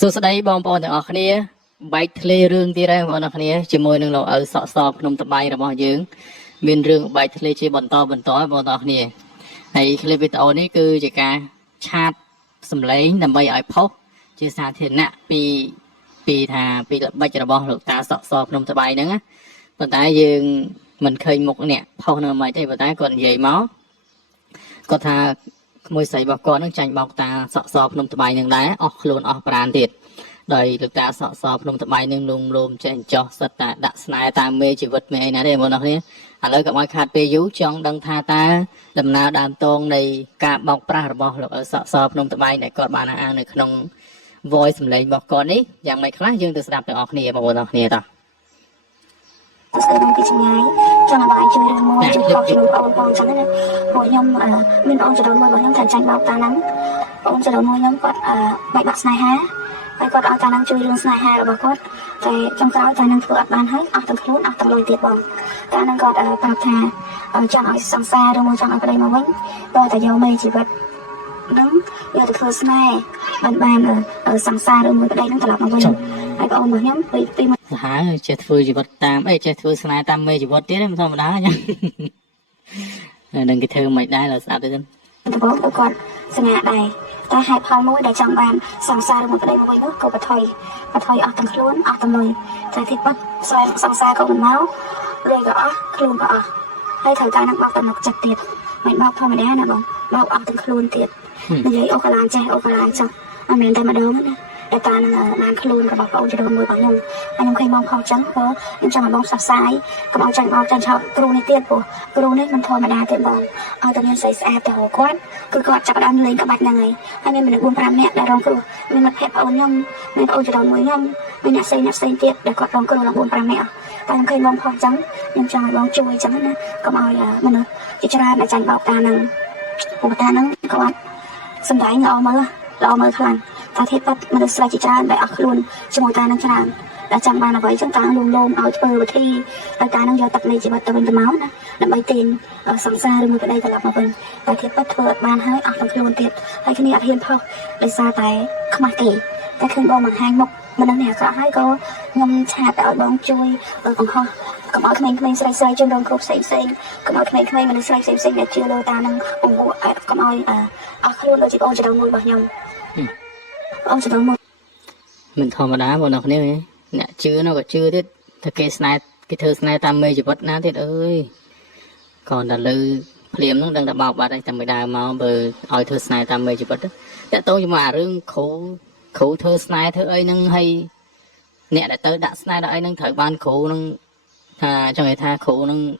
សួស្តីបងប្អូនទាំងអស់គ្នាបែកធ្លាយរឿងទៀតហើយបងប្អូនទាំងអស់គ្នាជាមួយនឹងលោកឪសក់សភ្នំត្បៃរបស់យើងមានរឿងបែកធ្លាយជាបន្តបងប្អូនទាំងអស់គ្នាហើយคลิปវីដេអូនេះគឺជាការឆាតសម្លេងដើម្បីឲ្យផុសជាសាធារណៈពីល្បិចរបស់លោកតាសក់សភ្នំត្បៃហ្នឹងណាប៉ុន្តែយើងមិនឃើញមុខអ្នកផុសនៅមិនទេប៉ុន្តែគាត់និយាយមកគាត់ថាក្មួយស្រីរបស់គាត់នឹងចាញ់បោកតាសក់សភ្នំត្បៃនឹងដែរអស់ខ្លួនអស់ប្រាណទៀតដោយលោកតាសក់សភ្នំត្បៃនឹងលងលោមចេះចោះសិតតាដាក់ស្នេហ៍តាមមេជីវិតមេអីណាទេបងប្អូនគ្នាឥឡូវកុំឲ្យខាតពេលយូរចង់ដឹងថាតើដំណើរដើមតងនៃការបោកប្រាស់របស់លោកសក់សភ្នំត្បៃដែលគាត់បានអាននៅក្នុង voice សម្លេងរបស់គាត់នេះយ៉ាងម៉េចខ្លះយើងទៅស្ដាប់ទាំងអស់គ្នាបងប្អូនទាំងអស់គ្នាតោះស្ដីពីឆ្ងាយចង់ឲ្យជួយរឿងមួយជួយខុសជាមួយបងចឹងណាពួកខ្ញុំមានបងចរមួយរបស់ខ្ញុំថាចាញ់បោកតាហ្នឹងបងចរមួយខ្ញុំគាត់បែកបាក់ស្នេហាហើយគាត់ឲ្យតាហ្នឹងជួយរឿងស្នេហារបស់គាត់តែចុងក្រោយតាហ្នឹងធ្វើអត់បានហើយអស់ទាំងខ្លួនអស់ទាំងលុយទៀតបងតាហ្នឹងគាត់ប្រាប់ថាចង់ឲ្យសង្សារឬមួយចង់ឲ្យប្តីមកវិញក៏តែយកមេជីវិតហ្នឹងយកទៅធ្វើស្នេហ៍បានសង្សារឬមួយប្តីហ្នឹងត្រឡប់មកវិញហើយបងរបស់ខ្ញុំពីសាហាវចេះធ្វើជីវិតតាមអីចេះធ្វើស្នេហ៍តាមមេជីវិតទៀតមិនធម្មតាចឹងនឹងគេធ្វើមិនដែរឡើយស្ដាប់ទៅទៅបងគាត់សញ្ញាដែរតែហេតុផលមួយដែលចង់បានសង្សារមួយប្តីមួយនោះក៏បថុយអស់ទាំងខ្លួនអស់ទាំងលុយតែទីពិតសង្សារក៏មិនមកលុយក៏អស់ខ្លួនក៏អស់ហើយត្រូវតែនឹងបោកតំណុកចិត្តទៀតមិនបោកធម្មតាណាបងបោកអស់ទាំងខ្លួនទៀតនិយាយអូកាឡានចេះអូកាឡានចង់អត់មែនតែម្ដងណាតែតានឹងបានខ្លួនរបស់បងចរមួយរបស់ខ្ញុំហើយខ្ញុំឃើញបងខំចឹងព្រោះខ្ញុំចង់ឲ្យបងផ្សព្វផ្សាយកុំឲ្យចាញ់បោកចាញ់ឆោតគ្រូនេះទៀតព្រោះគ្រូនេះមិនធម្មតាទេបងឲ្យតែមានស្រីស្អាតទៅរកគាត់គឺគាត់ចាប់ដើមលេងក្បាច់ហ្នឹងហើយមានមនុស្ស 4-5 នាក់ដែលរងគ្រោះមានមិត្តភក្តិបងខ្ញុំមានបងចរមួយខ្ញុំមានអ្នកផ្សេងទៀតដែលគាត់រងគ្រោះដល់ 4-5 នាក់តែខ្ញុំឃើញបងខំចឹងខ្ញុំចង់ឲ្យបងជួយចឹងណាកុំឲ្យមនុស្សជាច្រើនដែលចាញ់បោកតាហ្នឹងព្រោះតាហ្នឹងគាត់សម្ដែងល្អមើលខ្លាំងតែទីពិតមនុស្សស្រីជាច្រើនដែលអស់ខ្លួនជាមួយតានឹងច្រើនដែលចង់បានអ្វីចឹងតាលងលោមឲ្យធ្វើវិធីឲ្យតានឹងយកទឹកនៃជីវិតទៅវិញទៅមកណាដើម្បីទាញសង្សារឬមួយប្តីត្រឡប់មកវិញតែទីពិតធ្វើអត់បានហើយអស់ទាំងខ្លួនទៀតហើយគ្នាអត់ហ៊ានផុសដោយសារតែខ្មាស់ទេតែឃើញបងបង្ហាញមុខមនុស្សនេះអាក្រក់ហើយក៏ខ្ញុំឆាតទៅឲ្យបងជួយបង្ហោះកុំឲ្យក្មេងៗស្រីជនរងគ្រោះផ្សេងកុំឲ្យក្មេងៗមនុស្សស្រីផ្សេងដែលជឿលើតានឹងកុំឲ្យអស់ខ្លួនដូចជាបងចរមួយរបស់ខ្ញុំអូនចរមួយមិនធម្មតាបងប្អូនគ្នាអ្នកជឿនោះក៏ជឿទៀតតែគេស្នេហ៍គេធ្វើស្នេហ៍តាមមេជីវិតណាទៀតអើយcòn là lư phim nó đang đã bọc vào đây tầm mười đào máu bờ oi thơ snai tam mười chụp bớt để tôi mà rương khổ thơ snai thơ ấy nâng hay nè để tới đã snai đã ấy nâng thời ban khổ nâng thà cho người ta khổ nâng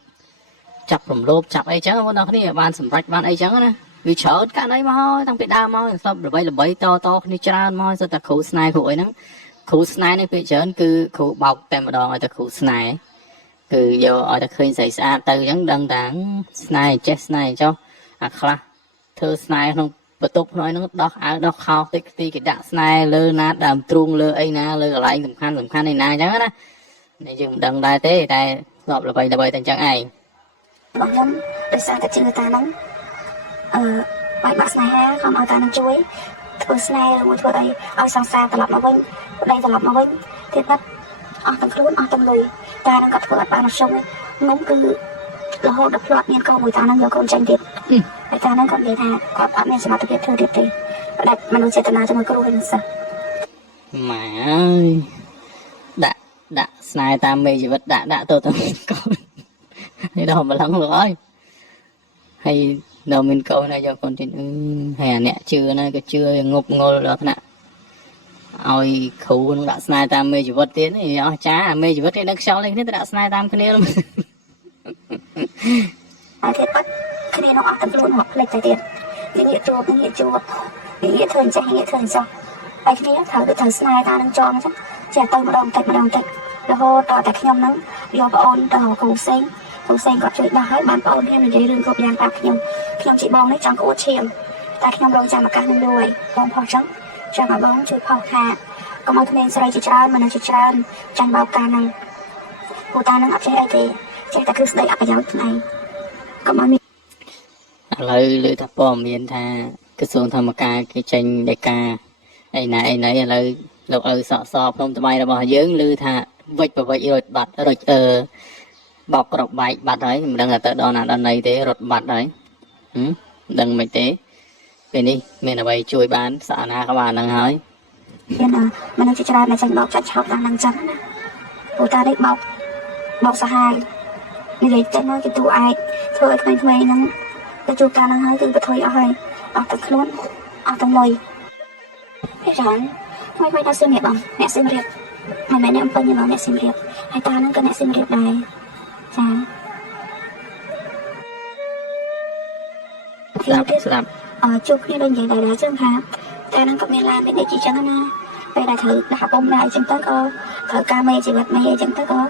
chập phẩm lốp chập ấy chẳng có đâu cái ban sầm rạch ban ấy chẳng nè vì chở cả đấy máu tăng bị đau máu xong rồi bây to như tràn máu sao ta khổ snai khổ ấy nâng khổ snai này bị chở cứ khổ bọc tem vào đó người ta khổ snai cứ giờ ở đây khơi xảy ra từ những đơn đảng này chết này cho khla thơ này không bật tục nói nó đọc áo đọc khao tích cái đạn này lơ na đàm truông lơ ấy na lơ lại tầm khăn này na chẳng á này dùng đơn đại tế đây gặp là vậy tình trạng ai bọn nhóm để sao ta chỉ người ta nóng bài bác này ha không ai ta nâng chuối thơ này một thơ đây ai sang xa ta lập mà vinh đây ta lập mà vinh thì bắt ở tầm luôn ở tầm lùi ta đang gặp vợ bạn ở sông ngóng cứ là hồ đập loạt nhiên câu người ta đang nhớ con tranh điệp người ta đang còn về thà có bạn nên sẽ mặc thực hiện thơ điệp thì đặt mà nó sẽ tận nào cho một câu hình sao mà ơi đã snai ta mê gì vật đã tôi tao con thì đâu mà lắng lỗi hay đâu mình câu này cho con trên hè nè chưa này cái chưa ngục ngô được nè ôi khủ nó đã snai tam mê chỉ vật tiến thì chá mê chỉ vật thì nó sau lên thế đã snai tam cái này luôn thế bắt cái này nó ở tập luôn hoặc lệch tài tiền những nghĩa chua những nghĩa thường sao cái này thở snai ta đang cho nó chắc trẻ tôi một đồng tạch là hô tỏ tạch nhom nắng do bà ôn tỏ khủ sen có chuyện đó hết bạn bà ôn thêm là dây rừng cột giang bạc nhom chị bông đấy chẳng có chiềm ta nhom đôi chẳng mà cá nhom đuôi bông phò trắng chẳng mà bông chui phò khà có một nên sẽ chỉ trơn mà nó chỉ trơn chẳng bao ca này cô ta đang ấp chơi ai thì chơi ta cứ đây ấp ở giáo này có mọi mình lời tập bom miền tha cái xuống thầm ca cái tranh đại ca ấy này lời លោកឪសក់សភ្នំត្បៃរបស់យើងឮថាវិចប្រវិចរត់បាត់រត់បោកក្របបែកបាត់ហើយមិនដឹងថាទៅដល់ណាដល់ណីទេរត់បាត់ហើយមិនដឹងមិនទេពេលនេះមានអ្វីជួយបានសាណាក៏បានហ្នឹងហើយមានមនុស្សជាច្រើនដែលចេញបោកចាត់ឆោតតាមហ្នឹងចឹងណាព្រោះតានេះបោកសាហាវនិយាយទៅមកជាទូឯកធ្វើឲ្យក្មេងៗហ្នឹងទៅជួបការហ្នឹងហើយគឺបថុយអស់ហើយអស់ទាំងខ្លួនអស់ទាំងលុយពេលច្រើនថ្មីដល់សៀមរាបបងអ្នកសៀមរាបហើយមែនអ្នកអំពើញមកអ្នកសៀមរាបហើយតាហ្នឹងក៏អ្នកសៀមរាបដែរចាស្ដាប់ជួបគ្នាដូចនិយាយដែរចឹងថាតែហ្នឹងក៏មានឡានមានអីជាចឹងណាពេលដែលត្រូវដាក់ពុំដែរអញ្ចឹងទៅក៏ត្រូវការមេជីវិតមេអីចឹងទៅក៏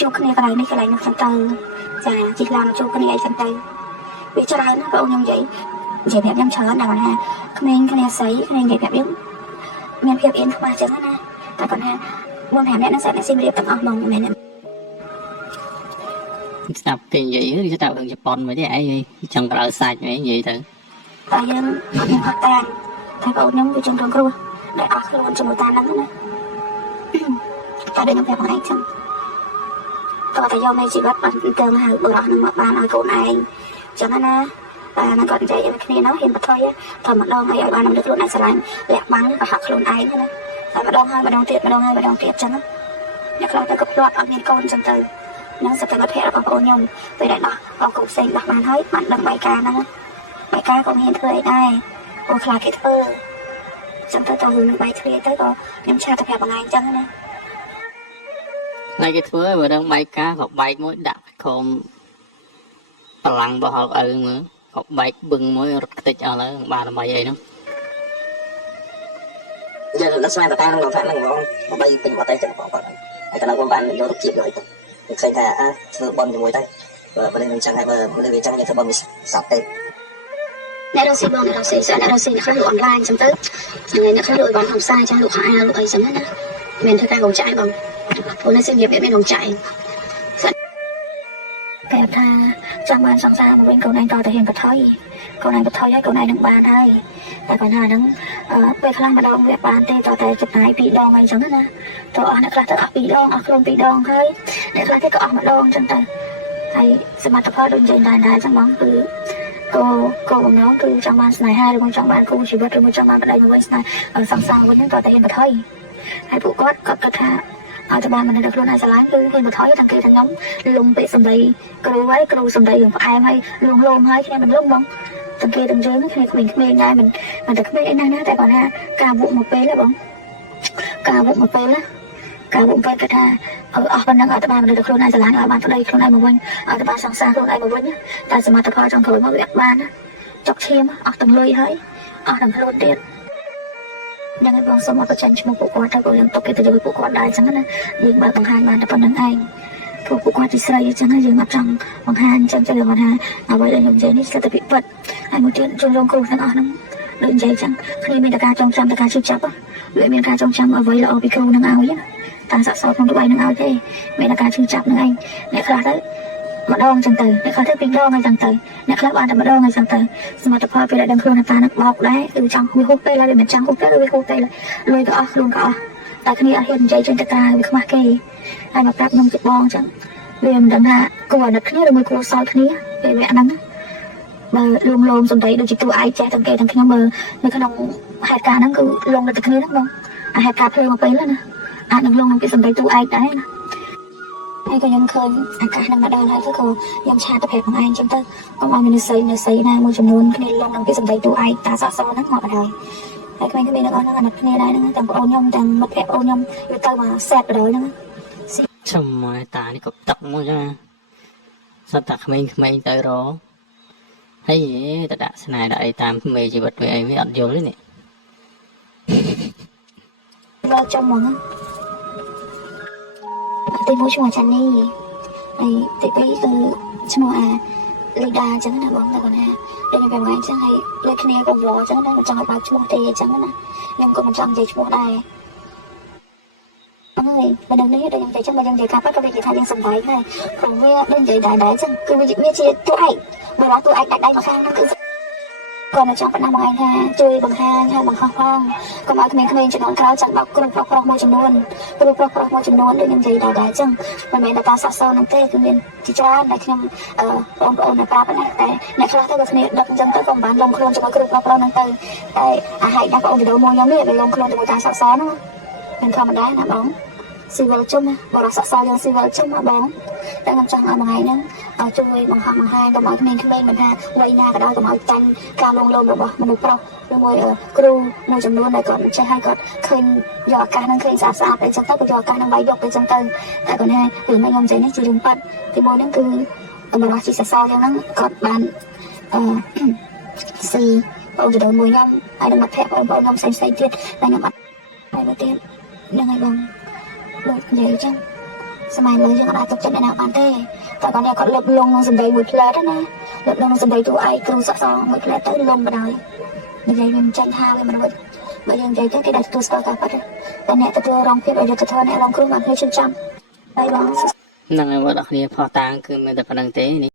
ជួបគ្នាកន្លែងនេះកន្លែងនោះចឹងទៅចាជីឡានជួបគ្នាអីចឹងទៅវាច្រើនណាបងខ្ញុំនិយាយប្រាប់ខ្ញុំច្រើនដែរគាត់ថាក្មេងគ្នាស្រីគ្នានិយាយប្រាប់យើងមានភាពអៀនខ្មាស់ចឹងណាតែគាត់ថា4-5នាក់ហ្នឹងសាច់អ្នកស៊ីមរៀបទាំងអស់ហ្មងមែនទេស្ដាប់គេនិយាយឬស្ដាប់រឿងជប៉ុនមកទេអីចង់ប្រើសាច់អីនិយាយទៅតែយើងអត់មានអត់តានតែបងខ្ញុំវាចង់រងគ្រោះដែលអស់ខ្លួនជាមួយតាហ្នឹងណាតែដូចខ្ញុំប្រាប់បងឯងចឹងតើតែយកមេជីវិតបានទៅហៅបរោះនឹងមកបានឲ្យកូនឯងចឹងណាតែនឹងគាត់និយាយឲ្យគ្នានោះហ៊ានបថុយតែម្ដងឲ្យបាននឹងខ្លួនឯងស្រឡាញ់លាក់បាំងក៏ហាក់ខ្លួនឯងណាតែម្ដងហើយម្ដងទៀតម្ដងហើយម្ដងទៀតចឹងអ្នកខ្លះទៅក៏ភ្លាត់អត់មានកូនចឹងទៅនឹងសកម្មភាពរបស់បងខ្ញុំពេលដែលដោះបងគូផ្សេងដោះបានហើយបានដឹងបាយការហ្នឹងបាយការក៏មានធ្វើអីដែរអូខ្លះគេធ្វើចឹងទៅរឿងនឹងបាយធ្លាយទៅក៏ខ្ញុំឆាតទៅប្រាប់បងឯងចឹងណាណៃគេធ្វើឲ្យរឿងបាយការក៏បែកមួយដាក់ក្រុមបលាំងរបស់ហៅឪមើលក៏បែកបឹងមួយរត់ខ្ទេចអស់ហើយបានដើម្បីអីហ្នឹងយើងនឹងស្មានតាក្នុងថាហ្នឹងបងបីពេញមកតែចឹងបងគាត់ហើយតែខ្ញុំបានយករូបភាពយកអីទៅឃើញថាធ្វើបនជាមួយទៅបើនេះនឹងចឹងហើយបើលើវាចឹងគេធ្វើបនសពទេអ្នករស់ស៊ីបងអ្នករស់ស៊ីអ្នករស់ស៊ីអ្នកខ្លះលក់អនឡាញចឹងទៅអ្នកខ្លះលក់ឲ្យបានក្នុងផ្សារចឹងលក់ខោអាវលក់អីចឹងណាមានធ្វើការកងចាយបងព្រោះនៅស៊ីមានកងចាយតែថាចាំបានសង្សារមកវិញកូនឯងក៏ទៅហ៊ានបថុយកូនឯងបថុយហើយកូនឯងនឹងបានហើយតែបញ្ហាហ្នឹងពេលខ្លះម្ដងវាបានទេតតែចំណាយ2ដងអីចឹងណាតអស់អ្នកខ្លះទៅអស់2ដងអស់ខ្លួន2ដងហើយអ្នកខ្លះទៀតក៏អស់ម្ដងចឹងទៅហើយសមត្ថភាពដូចនិយាយដែរចឹងបងគឺគោបំណងគឺចង់បានស្នេហាឬមកចង់បានគូជីវិតឬមកចង់បានប្តីមួយវិញស្នេហ៍សង្សារវិញហ្នឹងតតែហ៊ានបថុយហើយពួកគាត់ក៏គិតថាឲ្យតែបានមនុស្សដែលខ្លួនឯងស្រឡាញ់គឺហ៊ានបថុយទាំងគេទាំងខ្ញុំលំពេកសម្ដីគ្រូហើយគ្រូសម្ដីរឿងផ្អែមហើយលួងលោមហើយគ្នាមិនលំបងទាំងគេទាំងយើងគ្នាក្មេងៗដែរមិនតែក្មេងអីណាស់ណាតែគាត់ថាការវក់មកពេលណាបងការវក់មកពេលណាការវក់ពេលគាត់ថាអស់ប៉ុណ្ណឹងឲ្យតែបានមនុស្សដែលខ្លួនឯងស្រឡាញ់ឲ្យបានប្តីខ្លួនឯងមកវិញឲ្យតែបានសង្សារខ្លួនឯងមកវិញតែសមត្ថភាពចង់ក្រោយមកវាអត់បានណាចុកឈាមអស់ទាំងលុយហើយអស់ទាំងខ្លួនទៀតយ៉ាងណាបងសូមអរគុណឈ្មោះពួកគាត់ទៅក៏យើងទុកគេទៅយកពួកគាត់ដែរអញ្ចឹងណាយើងបើបង្ហាញបានតែប៉ុណ្្នឹងឯងពួកគាត់ជាស្រីអញ្ចឹងយើងអត់ចង់បង្ហាញអញ្ចឹងទៅគាត់ថាអ្វីដែលខ្ញុំនិយាយនេះគឺតែពិតហើយមួយទៀតជនរងគ្រោះទាំងអស់ហ្នឹងដូចនិយាយអញ្ចឹងគ្នាមានតែការចងចាំតែការជឿចាប់វាមានការចងចាំអ្វីល្អពីគ្រូនឹងឲ្យតាមសាកសពក្នុងក្បៃនឹងឲ្យទេមានតែការជឿចាប់នឹងឯងអ្នកខ្លះទៅម្ដងចឹងទៅអ្នកខ្លះទៅពីរដងហើយចឹងទៅអ្នកខ្លះបានតែម្ដងហើយចឹងទៅសមត្ថភាពពេលដែលដឹងខ្លួនថានឹងបោកដែរគឺចង់វាហូបពេលហើយមិនចង់ហូបពេលឬវាហូបពេលលុយក៏អស់ខ្លួនក៏អស់តែគ្នាអត់ហ៊ាននិយាយចេញទៅក្រៅវាខ្មាស់គេហើយមកប្រាប់ខ្ញុំជាបងចឹងវាមិនដឹងថាគួរអាណិតគ្នាឬមួយគួរសោយគ្នាពេលវាហ្នឹងបើលួងលោមសំដីដូចជាតួឯងចេះទាំងគេទាំងខ្ញុំមើលនៅក្នុងហេតុការណ៍ហ្នឹងគឺលងនៅតែគ្នាហ្នឹងបងហេតុការណ៍ភ្លើមកពេលណាអាចនឹងលងនឹងពាក្យសំដីតួឯងដែរណាហើយក៏ខ្ញុំឃើញអាកាសនឹងមកដល់ហើយទៅក៏ខ្ញុំឆាតទៅប្រាប់បងឯងចឹងទៅកុំឲ្យមានស័យណាមួយចំនួនគ្នាលងនឹងពាក្យសម្ដីតួឯងតាសក់សហ្នឹងមកដល់ហើយក្មេងៗទាំងអស់ហ្នឹងអាណិតគ្នាដែរហ្នឹងទាំងបងអូនខ្ញុំទាំងមិត្តភក្តិអូនខ្ញុំវាទៅមកសែតបដ ாய் ហ្នឹងចាំមកតានេះក៏ទឹកមួយចាសត្វតាក្មេងៗទៅរហើយតដាក់ស្នេហ៍ដាក់អីតាមមេជីវិតវាអីវាអត់យល់ទេនេះមកចំហ្មងទីមួយឈ្មោះចាន់នេះហើយទីពីរគឺឈ្មោះលីដាអញ្ចឹងណាបងតែគាត់ថាដូចខ្ញុំប្រាប់អញ្ចឹងហើយដូចគ្នាក៏វល់អញ្ចឹងណាមិនចង់ឲ្យបើកឈ្មោះទេអញ្ចឹងណាខ្ញុំក៏មិនចង់និយាយឈ្មោះដែរអើយបើដល់នេះដូចខ្ញុំនិយាយចឹងបើយើងនិយាយការប៉ាត់ក៏វានិយាយថាយើងសំដែងដែរព្រោះវាដូចនិយាយដែរអញ្ចឹងគឺវាជាតួឯកបើរកតួឯកដាច់ដៃមកខាងហ្នឹងគឺ còn ở trong năm ngày ha chơi bằng hang hay bằng hoang còn mọi mình chỉ nói cáo chẳng bọc cùng pro môi chừng luôn pro môi chừng luôn để những gì đã chăng mà mẹ đã ta sợ sâu năng tê cái miền chỉ cho này khi ông này ba này tại này khác tới cái này đặt dân tới phòng bán lông khôn cho mọi pro năng tê tại hãy đặt ông thì đầu môi nhóm này về lông khôn để người ta sợ só nó mình không mà đá là bóng silver chung bảo là sợ só dân silver chung mà bóng đang ngắm trong một ngày nữa chui bằng hầm bằng hai đồng mọi mình ha quay na cái đó đồng mọi tranh cao lông lông được mà một pro rồi ngồi ở crew ngồi chấm luôn này còn chơi hai còn khơi giò cá năng khơi sạp sạp để cho tóc giò cá năng bay dọc để trong tay tại còn hai từ mấy ông giấy này chỉ dùng bận thì môi nó cứ mà chỉ sợ so cho nó còn bàn xì ông từ đầu mùi nhom ai đang mặt thẹp ông nhom xanh xanh tiết đang nhom mặt ai đầu tiên đang ngày bằng được vậy chăngสมัยเลยยังadaตกใจในหนังมันเต้แต่ตอนนี้ก็ลดลงสมัยมือเพลดนะลดลงสมัยตัวไอ้ตัวสักสองมือเพลดtớiลงไปเลยในใจมันใจท่าเลยมันหมดbởi vì vậy cái đạiตัวสตาร์ทไปแต่เนี่ยตัวรองเพียบเลยจะทอนเนี่ยรองครึ่งมันให้ชื่นจำไปลอง นั่งไอ้วัดอักเนี่ยพอตางคือมันแต่พนังเต้นี่